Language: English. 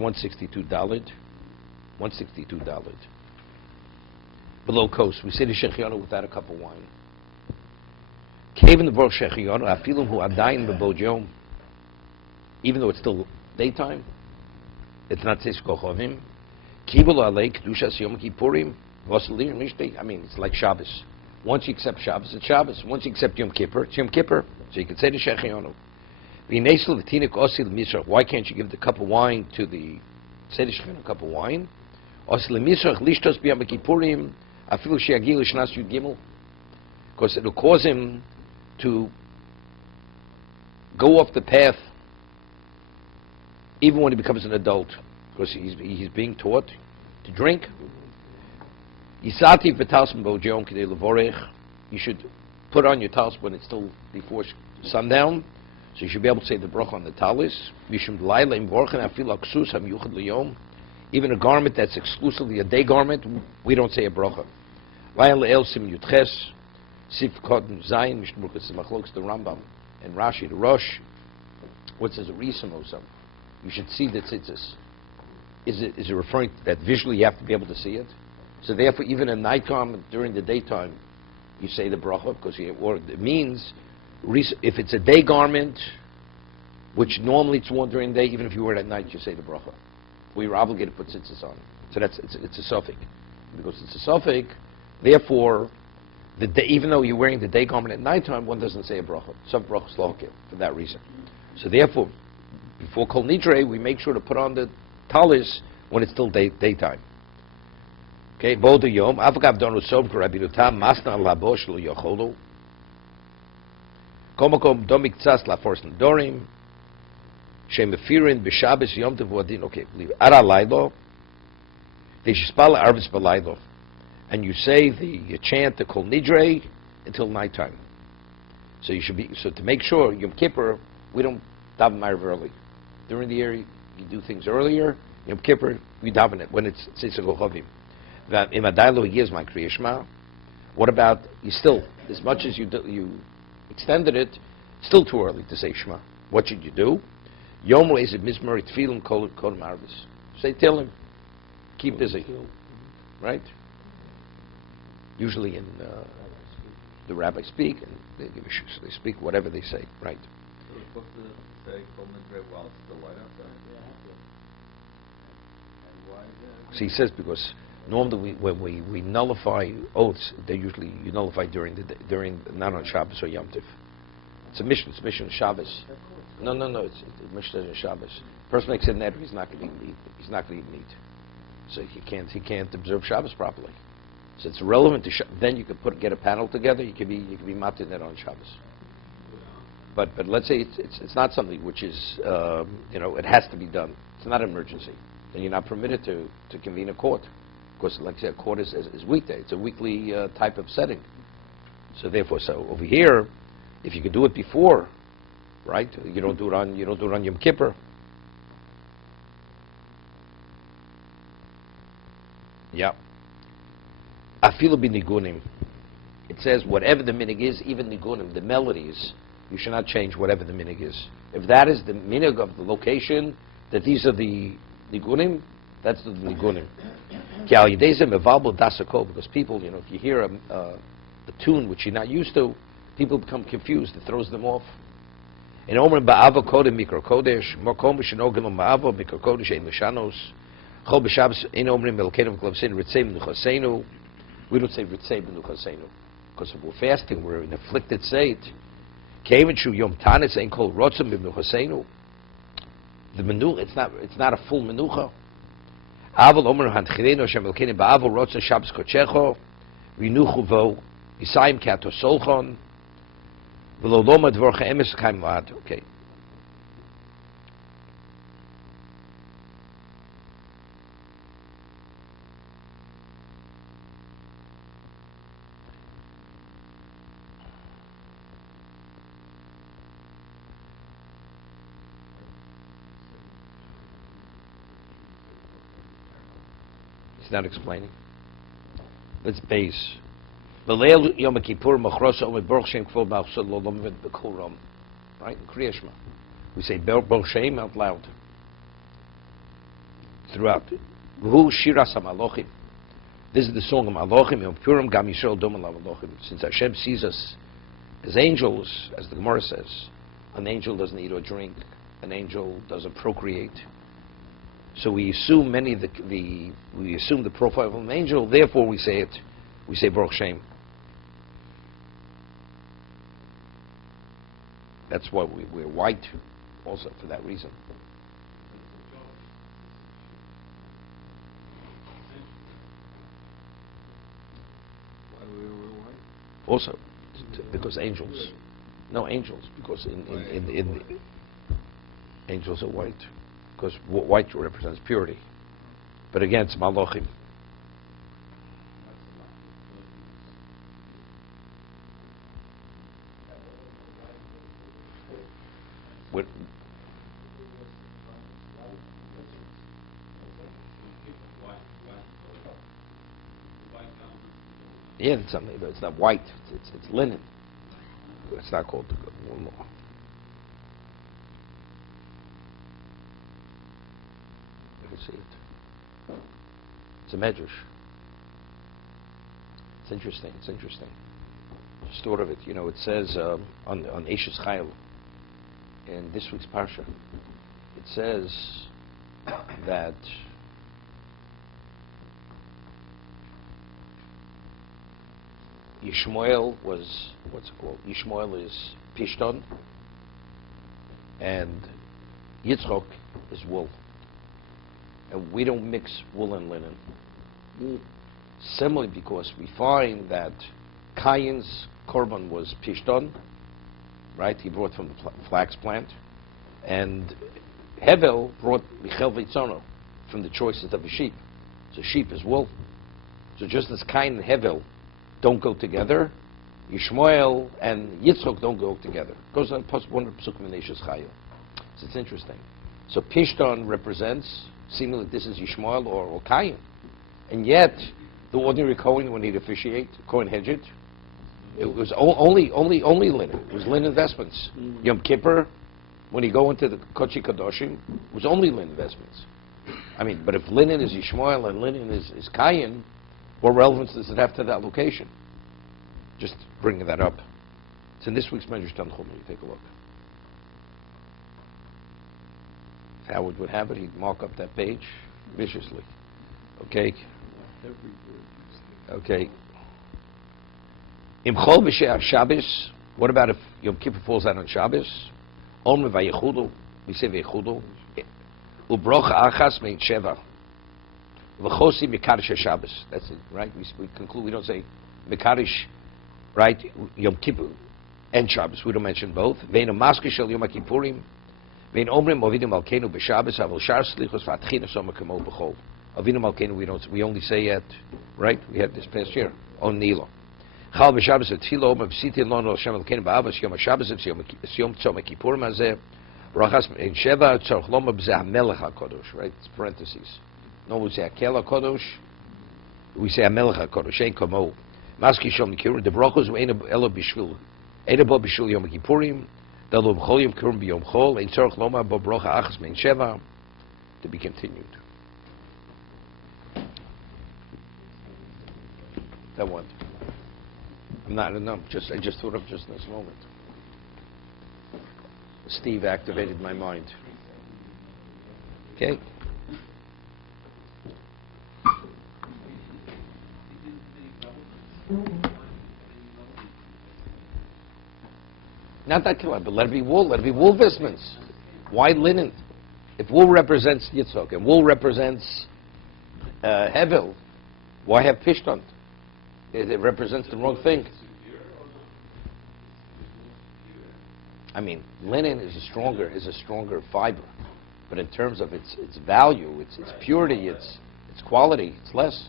$162. $162. Below coast, we say the Shechianu without a cup of wine. Cave in the Baruch Shechianu, Afilim who adayin bebod yom, even though it's still daytime, it's not Tzis Kochovim. Kibul alei Kedushas Yom Kippurim, Vosalir Mishte. I mean, it's like Shabbos. Once you accept Shabbos, it's Shabbos. Once you accept Yom Kippur, it's Yom Kippur. So you can say the Shechianu. Why can't you give the cup of wine to the Seder Shechianu cup of wine? Because it will cause him to go off the path even when he becomes an adult, because he's being taught to drink. You should put on your talis when it's still before sundown, so you should be able to say the bracha on the talis. Even a garment that's exclusively a day garment, we don't say a bracha. The Rambam and Rashi, the Rosh, what says a Risam or something? You should see the tzitzis. Is it referring to that visually you have to be able to see it? So therefore, even a night garment during the daytime, you say the bracha, because it means, if it's a day garment, which normally it's worn during the day, even if you wear it at night, you say the bracha. Well, you're obligated to put tzitzis on. So it's a suffix. Because it's a suffix, therefore, even though you're wearing the day garment at nighttime, one doesn't say a bracha. Some brachas lohakil, for that reason. So therefore, before Kol Nidre, we make sure to put on the talis when it's still daytime. Okay, Boda Yom, Avagav Donu Sob Karabinutam, Masna Labo Shlo Yocholu, Komakom Domik Tzas La Forsen Dorim, Shemefirin B'Shabbos Yom Tov Wadin. Okay, leave Ara Lailo, Veshispal Arvis Balaylo, and you say you chant the Kol Nidre until nighttime. So you should be, so to make sure Yom Kippur, we don't daven Ma'ariv early. During the year, you do things earlier. Yom Kippur, we daven it when it's Tzitz Kochovim. What about, you still, as much as you extended it, still too early to say Shema. What should you do? Yom Re'ezid Mizmor Tefilin Kol Marvis. Say, tell him, keep busy. Right? Usually the rabbis speak, and they speak whatever they say. Right? So we're supposed to say Kol Nidre while it's still light outside? And why is that? So he says because normally when we nullify oaths, you nullify during not on Shabbos or Yom Tov. It's a mission. It's mission Shabbos. No. It's mission on Shabbos. Person makes a neder, he's not going to eat meat. He's not going to eat meat, so he can't observe Shabbos properly. So it's relevant to then you could get a panel together. You could be matin on Shabbos. But let's say it's not something which is it has to be done. It's not an emergency. Then you're not permitted to convene a court. Of course, like I said, a court is weekday. It's a weekly type of setting. So therefore, over here, if you could do it before, right? You don't do it on Yom Kippur. Yeah. Afilu b'nigunim. It says whatever the minig is, even nigunim, the melodies, you should not change whatever the minig is. If that is the minig of the location, that these are the nigunim, that's the nigunim. Because people, if you hear a tune which you're not used to, people become confused. It throws them off. In Omer ba'ava kodem mikro kodesh, mokom b'shenogim ba'ava mikro kodesh ein l'shanos, chol b'shabbos ein omrim melkeinu v'klavseinu ritzei b'nuchaseinu. We don't say ritzei b'nuchaseinu, because if we're fasting, we're in afflicted state. Kevin shu yom tanis ein kol rotzim b'nuchaseinu. The menucha, it's not a full menucha. Aval omer hanchireno shem melkeinu ba'aval rotzim shabbos kochecho, rinuchu vo yisayim kato solchon. Okay. He's not explaining. Let's base. Right? In Kriya Shema. We say Baruch Shem out loud. throughout. V'hu shiras hamalochim. This is the song of Malochim. Yom Purim Gam Yisrael Doma Lamalochim. Since Hashem sees us as angels, as the Gemara says, an angel doesn't eat or drink. An angel doesn't procreate. So we assume we assume the profile of an angel. Therefore, we say it. We say Baruch Shem. That's why we're white, also for that reason. Why we were white? Also, because angels. No, angels. Because in angels are white. Because white represents purity. But again, it's Malachim. What? Yeah, it's something, but it's not white. It's linen. It's not called one more. You can see it. It's a medrash. It's interesting. It's interesting. Just thought of it. You know, it says on Eishes Chayil in this week's parsha. It says that Yishmael was, what's it called? Yishmael is Pishton, and Yitzchok is wool. And we don't mix wool and linen. Similarly, because we find that Cain's korban was Pishton, right? He brought from the flax plant. And Hevel brought Michel Vitzono from the choices of a sheep. So sheep is wool. So just as Cain and Hevel don't go together, Yishmael and Yitzchok don't go together. It goes on one of the Pesukim in Eishes Chayil. So it's interesting. So Pishton represents, seemingly this is Yishmael or Cain. And yet, the ordinary Kohen, when he'd officiate, Kohen Hedget, it was only linen. It was linen vestments. Yom Kippur, when he go into the Kodesh Kadoshim, it was only linen vestments. I mean, but if linen is Yishmael and linen is Cain, what relevance does it have to that location? Just bringing that up. It's in this week's Medrash Tanchum. You take a look. Howard would have it. He'd mark up that page viciously. Okay. Okay. Imchol b'she'ah Shabbos. What about if Yom Kippur falls out on Shabbos? Om v'ayechudu. We say v'ayechudu. Ubrocha achas mein sheva. V'chosi mikarish Shabbos. That's it, right? We conclude. We don't say mikarish, right? Yom Kippur and Shabbos. We don't mention both. Ve'enu maskish shel Yom Kippurim. Ve'en omrim Avinu Malkeinu b'Shabbos. Avol shar slichos v'atchina soma kemo b'chol. Avinu Malkeinu. We only say it, right? We had this past year on Nilo. Chal b'Shabbos etfilo mevsitin lo no Hashem Malkeinu ba'avos Yom Shabbos Yom Tzom Kippurim hazeh. Rachas in Sheva tzorch lo mebzeh Melech HaKadosh. Right? It's parentheses. No, we say Akel HaKadosh. We say Melech HaKadosh. Ein kamo. Maski shom Kippurim. The brachos ein elo b'shvil. Ein abo b'shvil Yom Kippurim. Dalu b'chol Yom Kippurim b'Yom Chol. Ein tzorch lo ma bo brocha achas mein Sheva. To be continued. That one. I'm not enough. I just thought of just in this moment. Steve activated my mind. Okay. Not that killer, but let it be wool. Let it be wool vestments. Why linen? If wool represents Yitzhak and wool represents Hevel, why have Pishton? It represents the wrong thing. I mean, linen is a stronger fiber, but in terms of its value, its purity, its quality, it's less.